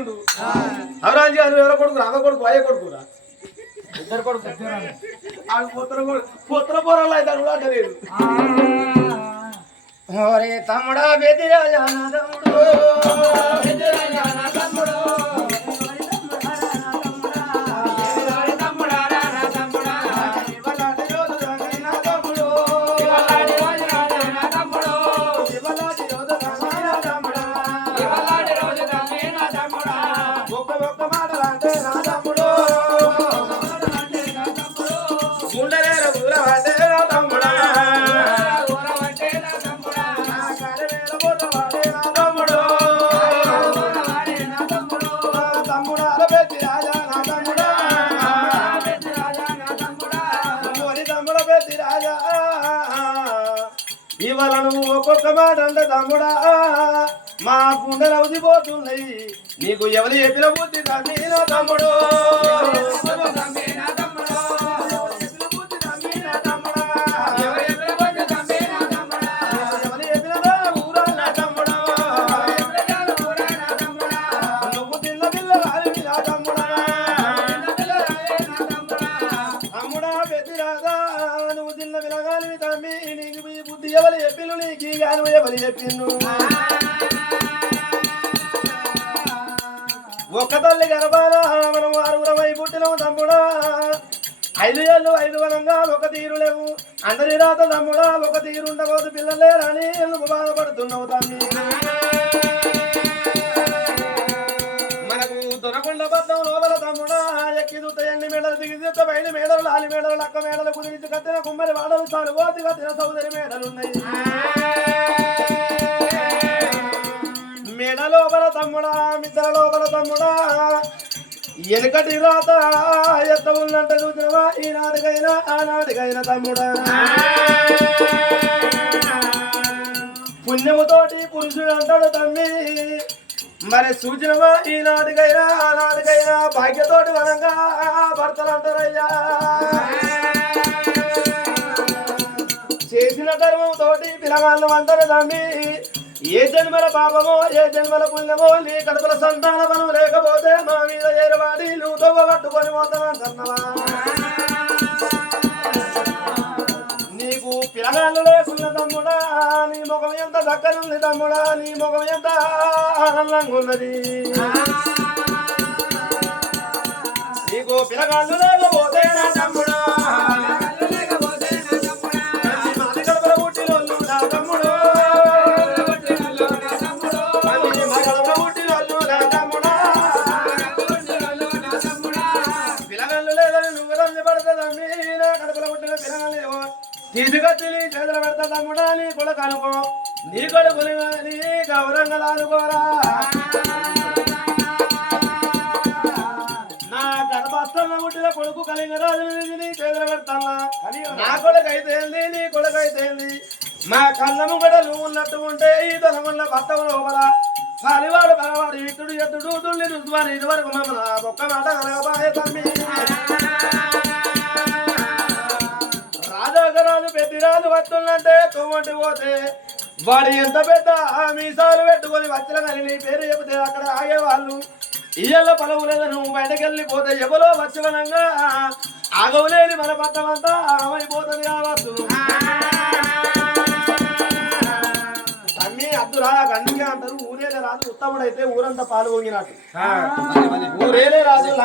ఉండు అవరాజు గారు ఎవరో కొడుకు అవ కొడుకు అయ్యే కొడుకురా ఇద్దరు కొడుకు పొత్తుల పొరాలు అయితే కూడా లేదు ఓరే తమ్ముడా బెదిరాజా నా తమ్ముడు బెదిరాజా నా తమ్ముడు ఇవాళ నువ్వు ఒక్కొక్క మాట అంటే తమ్ముడా మా గుండెలు అవుదిపోతున్నాయి నీకు ఎవరు చెప్పిన బుద్ధి తమ్మినా తమ్ముడు ఎవరు చెప్పిను నీకు గాను ఎవరు చెప్పిండు ఒక్క తల్లి గర్భాన మనం 6 పుట్టినవు తమ్ముడా 5 ఏళ్ళు 5 వనంగా ఒక తీరు లేవు అందరి రాత తమ్ముడా ఒక తీరు ఉండబోదు పిల్లలే రాని ఎందుకు బాధపడుతున్నావు తమ్మి మనకు దొరకొండ బద్దం లోపల తమ్ముడా ఎక్కి చూత ఎండి మేడలు దిగి చూత బయట మేడలు లాలి మేడలు లక్క మేడలు కుదిరించి కట్టిన కుమ్మరి వాడలు చాలు పోతి కట్టిన సౌదరి మేడలు ఉన్నాయి మేడ లోపల తమ్ముడా మిద్దల లోపల తమ్ముడా ఎనకటి రాత ఎత్త ఉన్నంట చూసినవా ఈనాటికైనా ఆనాటికైనా తమ్ముడా పుణ్యముతోటి పురుషుడు అంటాడు తమ్మి మరి సూచనవా ఈనాటికైనా ఆనాటికైనా భాగ్యతోటి వనంగా భర్తలు అంటారయ్యా చేసిన ధర్మంతోటి పిల్లగాళ్ళు అంటారు తమ్మి ఏ జన్మల పాపమో ఏ జన్మల పుణ్యమో నీ కడుపుల సంతాన పను లేకపోతే మా మీద ఏరవాడి నువ్వు తవ్వ పట్టుకొని పోతానంటున్నావా నీకు పిల్లగాళ్ళు లేకున్న తమ్ముడా నీ ముఖం ఎంత దక్కనుంది తమ్ముడా నీ ముఖం ఎంత ఆనందంగా ఉన్నది నీకు పిల్లగాళ్ళు లేకపోతే నా తమ్ముడా తీసుకొచ్చి నీ చేతులు పెడతా తమ్ముడా నీ కొడుకు అనుకో నీ కొడుకుని నీ గౌరంగా అనుకోరా నా గర్భస్థంలో పుట్టిన కొడుకు కలింగరాజు నీ చేతులు పెడతానా నా కొడుకు అయితే నీ కొడుకు అయితే మా కళ్ళము కూడా నువ్వు ఉన్నట్టు ఉంటే ఈ తనమున్న భర్తము లోపల కాలివాడు బలవాడు ఇటుడు ఎత్తుడు తుల్లి రుద్వాని ఇదివరకు మమ్మల్ని ఒక్క మాట అనగబాయే తమ్మి రాజు పెద్దిరాజు వస్తుందంటే తోమంటి పోతే వాడు ఎంత పెద్ద మీసాలు పెట్టుకొని వచ్చిన కానీ నీ పేరు చెబితే అక్కడ ఆగేవాళ్ళు ఇయ్యల పొలవు లేదా నువ్వు బయటకు వెళ్ళిపోతే ఎవరో వచ్చవనంగా ఆగవులేని మన పట్టమంతా ఆమైపోతుంది కావచ్చు తమ్మి అద్దురా అందుకే అంటారు ఊరేలే రాజు ఉత్తముడైతే ఊరంతా పాలు పొంగినట్టు ఊరేలే రాజు